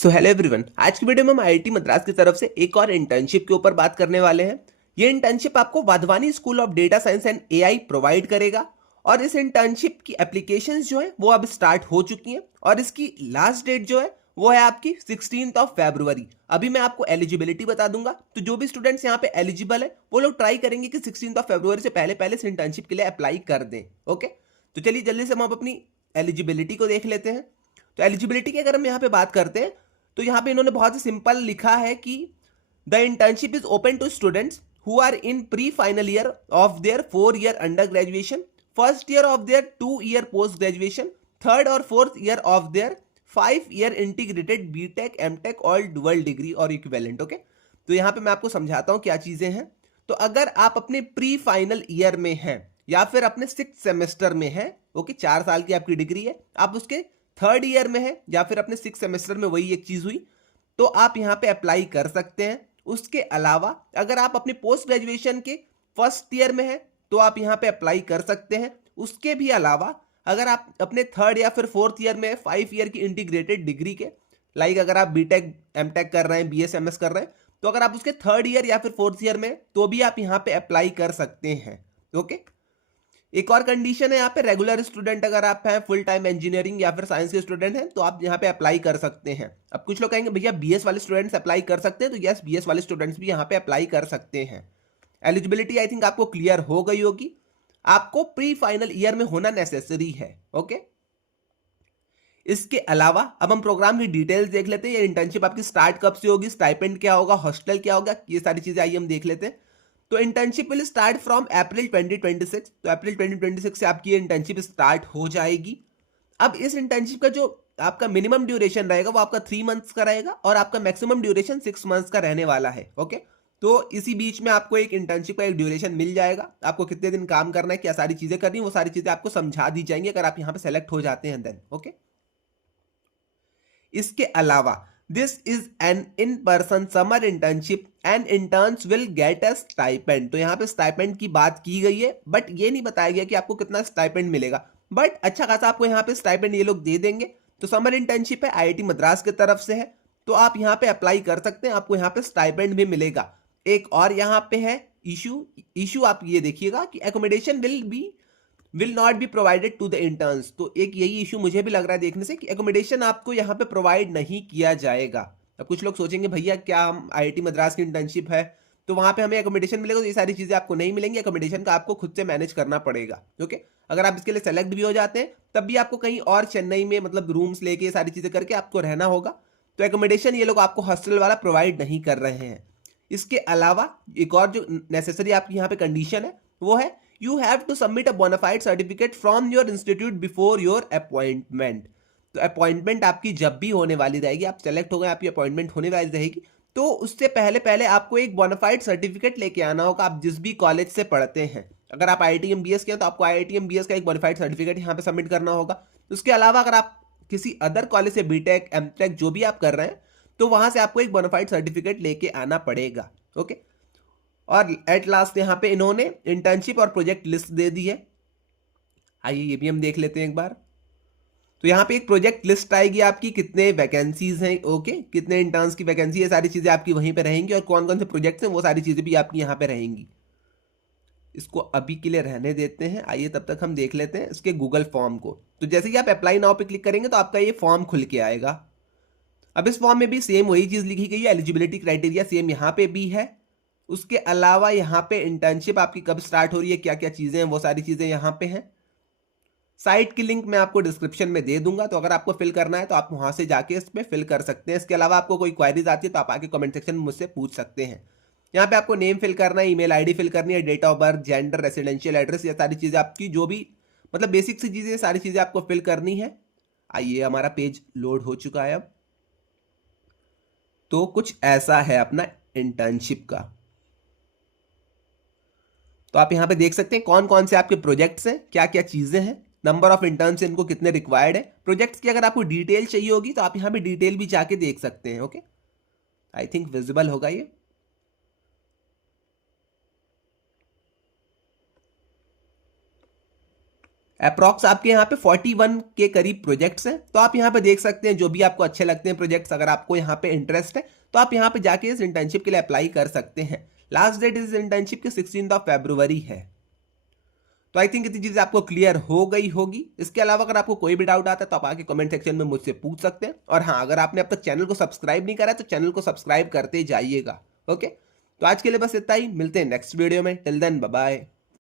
Hello everyone, आज की video में हम आईआईटी मद्रास की तरफ से एक और इंटर्नशिप के ऊपर बात करने वाले हैं। ये इंटर्नशिप आपको Wadhwani school of data science and AI provide करेगा और इस इंटर्नशिप की एप्लीकेशंस जो है वो अब स्टार्ट हो चुकी हैं और इसकी लास्ट डेट जो है वो है आपकी 16 फरवरी। अभी मैं आपको एलिजिबिलिटी बता दूंगा, तो जो भी स्टूडेंट्स यहाँ पे एलिजिबल है वो लोग ट्राई करेंगे कि 16 फरवरी से पहले पहले इस इंटर्नशिप के लिए अप्लाई कर दें। ओके, तो चलिए जल्दी से हम अपनी एलिजिबिलिटी को देख लेते हैं। तो एलिजिबिलिटी की अगर हम यहाँ पे बात करते हैं तो यहाँ पे इन्होंने बहुत ही सिंपल लिखा है कि the internship is open to students who are in pre final year of their 4 year under graduation, first year of their 2 year post graduation, third और fourth year of their 5 year integrated BTech MTech और dual degree और equivalent. Okay, तो यहाँ पे मैं आपको समझाता हूँ क्या चीजें हैं। तो अगर आप अपने प्री फाइनल ईयर में हैं या फिर अपने 6 सेमेस्टर में हैं, ओके, 4 साल की आपकी डिग्री है, आप उसके थर्ड ईयर में है या फिर अपने 6 सेमेस्टर में, वही एक चीज हुई, तो आप यहां पे अप्लाई कर सकते हैं। उसके अलावा अगर आप अपने पोस्ट ग्रेजुएशन के फर्स्ट ईयर में है तो आप यहां पे अप्लाई कर सकते हैं। उसके भी अलावा अगर आप अपने थर्ड या फिर फोर्थ ईयर में 5 ईयर की इंटीग्रेटेड डिग्री के, लाइक अगर आप बीटेक एमटेक कर रहे हैं, बीएसएमएस कर रहे हैं, तो अगर आप उसके थर्ड ईयर या फिर फोर्थ ईयर में, तो भी आप यहां पे अप्लाई कर सकते हैं। ओके, एक और कंडीशन है यहाँ पे, रेगुलर स्टूडेंट अगर आप हैं, फुल टाइम इंजीनियरिंग या फिर साइंस के स्टूडेंट हैं, तो आप यहाँ पे अप्लाई कर सकते हैं। अब कुछ लोग कहेंगे भैया बीएस वाले स्टूडेंट्स अप्लाई कर सकते हैं, तो यस, बीएस वाले स्टूडेंट्स भी यहाँ पे अप्लाई कर सकते हैं। एलिजिबिलिटी आई थिंक आपको क्लियर हो गई होगी। आपको प्री फाइनल ईयर में होना नेसेसरी है। ओके, इसके अलावा अब हम प्रोग्राम की डिटेल्स देख लेते हैं। ये इंटर्नशिप आपकी स्टार्ट कब से होगी, स्टाइपेंड क्या होगा, हॉस्टल क्या होगा, ये सारी चीजें आइए हम देख लेते हैं। तो internship will start from April 2026। तो अप्रैल 2026 से आपकी इंटर्नशिप स्टार्ट हो जाएगी। अब इस इंटर्नशिप का जो आपका मिनिमम ड्यूरेशन रहेगा वो आपका 3 मंथ्स का रहेगा और आपका मैक्सिमम ड्यूरेशन 6 मंथ्स का रहने वाला है। ओके, तो इसी बीच में आपको एक इंटर्नशिप का एक ड्यूरेशन मिल जाएगा, आपको कितने दिन काम करना है, क्या सारी चीजें करनी है, वो सारी चीजें आपको समझा दी जाएंगी अगर आप यहाँ पे सेलेक्ट हो जाते हैं देन। ओके, इसके अलावा this is an in person summer internship and interns will get a stipend. तो यहाँ पे स्टाइपेंड की बात की गई है, बट ये नहीं बताया गया कि आपको कितना स्टाइपेंड मिलेगा, बट अच्छा खासा आपको यहाँ पे स्टाइपेंड ये लोग दे देंगे। तो समर इंटर्नशिप है, आईआईटी मद्रास की तरफ से है, तो आप यहाँ पे अप्लाई कर सकते हैं, आपको यहाँ पे स्टाइपेंड भी मिलेगा। एक और यहाँ पे है इशू, इशू आप ये देखिएगा कि accommodation will not be provided to the interns. तो एक यही इशू मुझे भी लग रहा है देखने से कि एकोमोडेशन आपको यहाँ पे प्रोवाइड नहीं किया जाएगा। अब कुछ लोग सोचेंगे भैया क्या हम आईआईटी मद्रास की इंटर्नशिप है तो वहां पे हमें एकोमोडेशन मिलेगा, तो ये सारी चीजें आपको नहीं मिलेंगी, एकोमोडेशन का आपको खुद से मैनेज करना पड़ेगा। ओके, अगर आप इसके लिए सेलेक्ट भी हो जाते हैं तब भी आपको कहीं और चेन्नई में मतलब रूम्स लेके ये सारी चीजें करके आपको रहना होगा। तो एकोमोडेशन ये लोग आपको हॉस्टल वाला प्रोवाइड नहीं कर रहे हैं। इसके अलावा एक और जो नेसेसरी आपकी यहाँ पे कंडीशन है वो है you have to submit a bona fide certificate from your institute before your appointment। तो अपॉइंटमेंट आपकी जब भी होने वाली रहेगी, आप सेलेक्ट हो गए, आपकी अपॉइंटमेंट होने वाली रहेगी, तो उससे पहले पहले आपको एक बोनाफाइड सर्टिफिकेट लेके आना होगा, आप जिस भी कॉलेज से पढ़ते हैं। अगर आप आईआईटीएम-बीएस के हैं तो आपको आईआईटीएम-बीएस का एक बोनाफाइड सर्टिफिकेट यहाँ पे सबमिट करना होगा। उसके अलावा अगर आप किसी अदर कॉलेज से बीटेक एमटेक जो भी आप कर रहे हैं तो वहां से आपको एक बोनाफाइड सर्टिफिकेट लेके आना पड़ेगा। ओके, और एट लास्ट यहाँ पे इन्होंने इंटर्नशिप और प्रोजेक्ट लिस्ट दे दी है, आइए ये भी हम देख लेते हैं एक बार। तो यहाँ पे एक प्रोजेक्ट लिस्ट आएगी आपकी, कितने वैकेंसीज हैं, ओके, कितने इंटर्न्स की वैकेंसी है, सारी चीजें आपकी वहीं पे रहेंगी और कौन कौन से प्रोजेक्ट्स हैं वो सारी चीजें भी आपकी यहाँ पे रहेंगी। इसको अभी के लिए रहने देते हैं, आइए तब तक हम देख लेते हैं इसके गूगल फॉर्म को। तो जैसे ही आप अप्लाई नाउ पे क्लिक करेंगे तो आपका ये फॉर्म खुल के आएगा। अब इस फॉर्म में भी सेम वही चीज लिखी गई है, एलिजिबिलिटी क्राइटेरिया सेम यहाँ पे भी है। उसके अलावा यहाँ पे इंटर्नशिप आपकी कब स्टार्ट हो रही है, क्या क्या चीजें हैं, वो सारी चीजें यहाँ पे हैं। साइट की लिंक मैं आपको डिस्क्रिप्शन में दे दूंगा, तो अगर आपको फिल करना है तो आप वहां से जाके इस पे फिल कर सकते हैं। इसके अलावा आपको कोई क्वायरीज आती है तो आप आके कमेंट सेक्शन में मुझसे पूछ सकते हैं। यहाँ पे आपको नेम फिल करना है, ईमेल आईडी फिल करनी है, date of birth, gender, residential address, ये सारी चीजें आपकी जो भी मतलब बेसिक सी चीजें, सारी चीजें आपको फिल करनी है। आइए हमारा पेज लोड हो चुका है अब। तो कुछ ऐसा है अपना इंटर्नशिप का। तो आप यहां पे देख सकते हैं कौन कौन से आपके प्रोजेक्ट्स हैं, क्या क्या चीजें हैं, नंबर ऑफ इंटर्न्स इनको कितने रिक्वायर्ड है। प्रोजेक्ट्स की अगर आपको डिटेल चाहिए होगी तो आप यहां पे डिटेल भी जाके देख सकते हैं। ओके, आई थिंक विजिबल होगा ये। अप्रॉक्स आपके यहाँ पे 41 के करीब प्रोजेक्ट्स हैं। तो आप यहाँ पे देख सकते हैं जो भी आपको अच्छे लगते हैं प्रोजेक्ट्स, अगर आपको यहाँ पे इंटरेस्ट है तो आप यहाँ पे जाके इस इंटर्नशिप के लिए अप्लाई कर सकते हैं। लास्ट डेट इस इंटर्नशिप की 16 फरवरी है। तो आई थिंक इतनी चीजें आपको क्लियर हो गई होगी। इसके अलावा अगर आपको कोई भी डाउट आता है तो आप आके कमेंट सेक्शन में मुझसे पूछ सकते हैं। और हाँ, अगर आपने अब तक चैनल को सब्सक्राइब नहीं करा है तो चैनल को सब्सक्राइब करते जाइएगा। ओके, तो आज के लिए बस इतना ही, मिलते हैं नेक्स्ट वीडियो में। Till then bye bye.